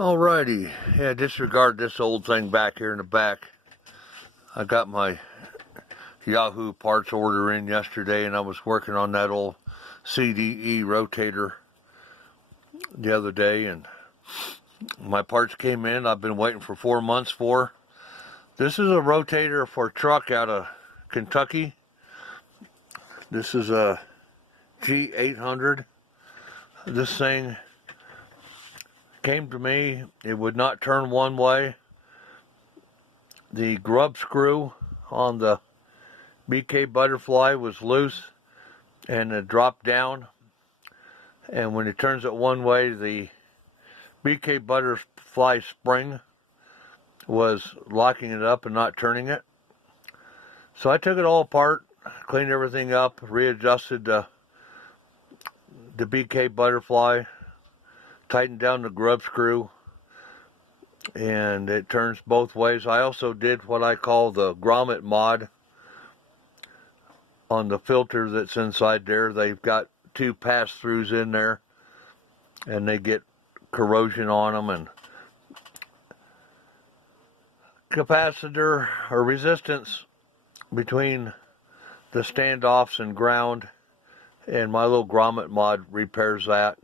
Alrighty, yeah, disregard this old thing back here in the back. I got my Yahoo parts order in yesterday, and I was working on that old CDE rotator the other day, and my parts came in. I've been waiting for 4 months for. This is a rotator for a truck out of Kentucky. This is a G-800. This thing came to me. It would not turn one way. The grub screw on the BK Butterfly was loose and it dropped down, and when it turns it one way, the BK Butterfly spring was locking it up and not turning it. So I took it all apart, cleaned everything up, readjusted the BK Butterfly, tightened down the grub screw, and it turns both ways. I also did what I call the grommet mod on the filter that's inside there. They've got 2 pass-throughs in there, and they get corrosion on them, and capacitor or resistance between the standoffs and ground, and my little grommet mod repairs that.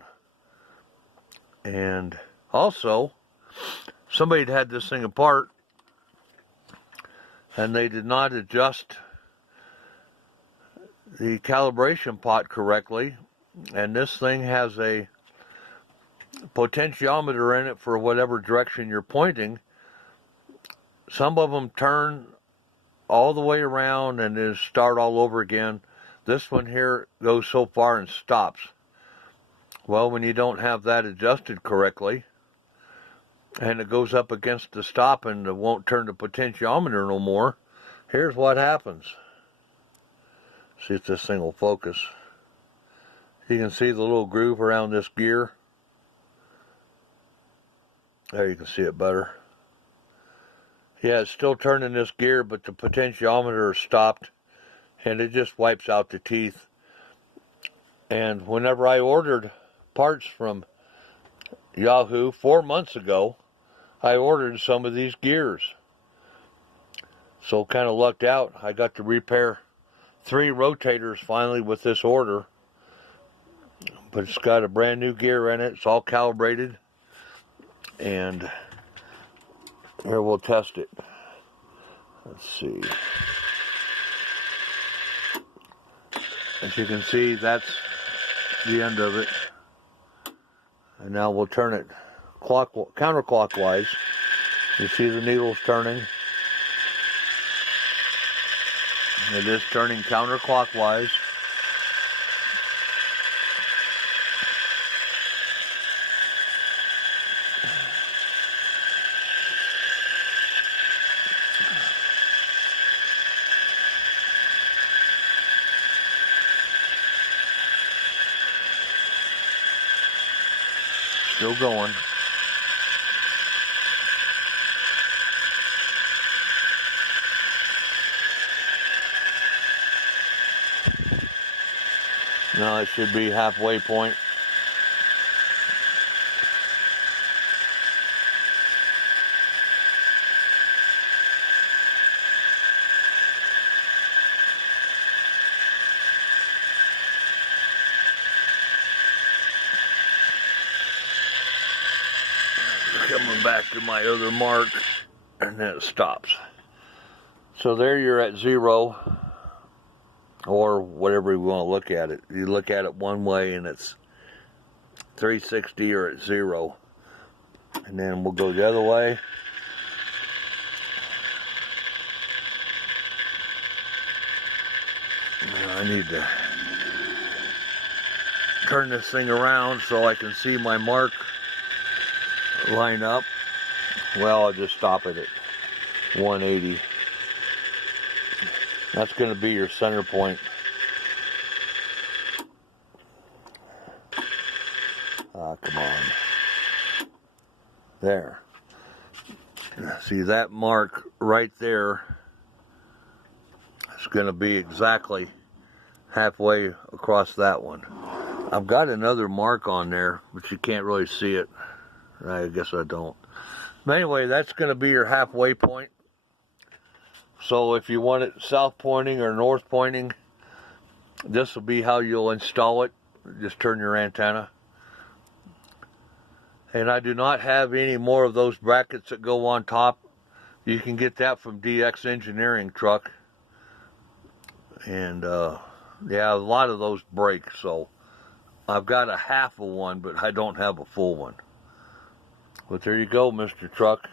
And also, somebody had this thing apart and they did not adjust the calibration pot correctly, and this thing has a potentiometer in it for whatever direction you're pointing. Some of them turn all the way around and then start all over again. This one here goes so far and stops. Well, when you don't have that adjusted correctly and it goes up against the stop and it won't turn the potentiometer no more, here's what happens. See if this thing will focus. You can see the little groove around this gear. There, you can see it better. Yeah, it's still turning this gear, but the potentiometer is stopped, and it just wipes out the teeth. And whenever I ordered parts from Yahoo 4 months ago, I ordered some of these gears. So kind of lucked out. I got to repair 3 rotators finally with this order. But it's got a brand new gear in it. It's all calibrated. And here, we'll test it. Let's see. As you can see, that's the end of it. And now we'll turn it counterclockwise. You see the needles turning. It is turning counterclockwise. Still going. No, it should be halfway point. Coming back to my other mark, and then it stops. So there you're at 0, or whatever you want to look at it. You look at it one way and it's 360 or at 0. And then we'll go the other way. I need to turn this thing around so I can see my mark line up. Well, I'll just stop it at 180. That's going to be your center point. Come on. There. See that mark right there? It's going to be exactly halfway across that one. I've got another mark on there, but you can't really see it. I guess I don't. But anyway, that's going to be your halfway point. So if you want it south pointing or north pointing, this will be how you'll install it. Just turn your antenna. And I do not have any more of those brackets that go on top. You can get that from DX Engineering truck. And yeah, a lot of those break. So I've got a half of one, but I don't have a full one. But there you go, Mr. Truck.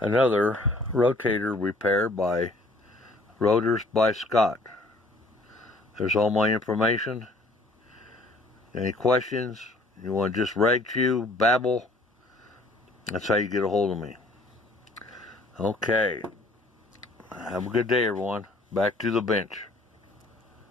Another rotator repair by Rotors by Scott. There's all my information. Any questions? You want to just rag chew, babble? That's how you get a hold of me. Okay. Have a good day, everyone. Back to the bench.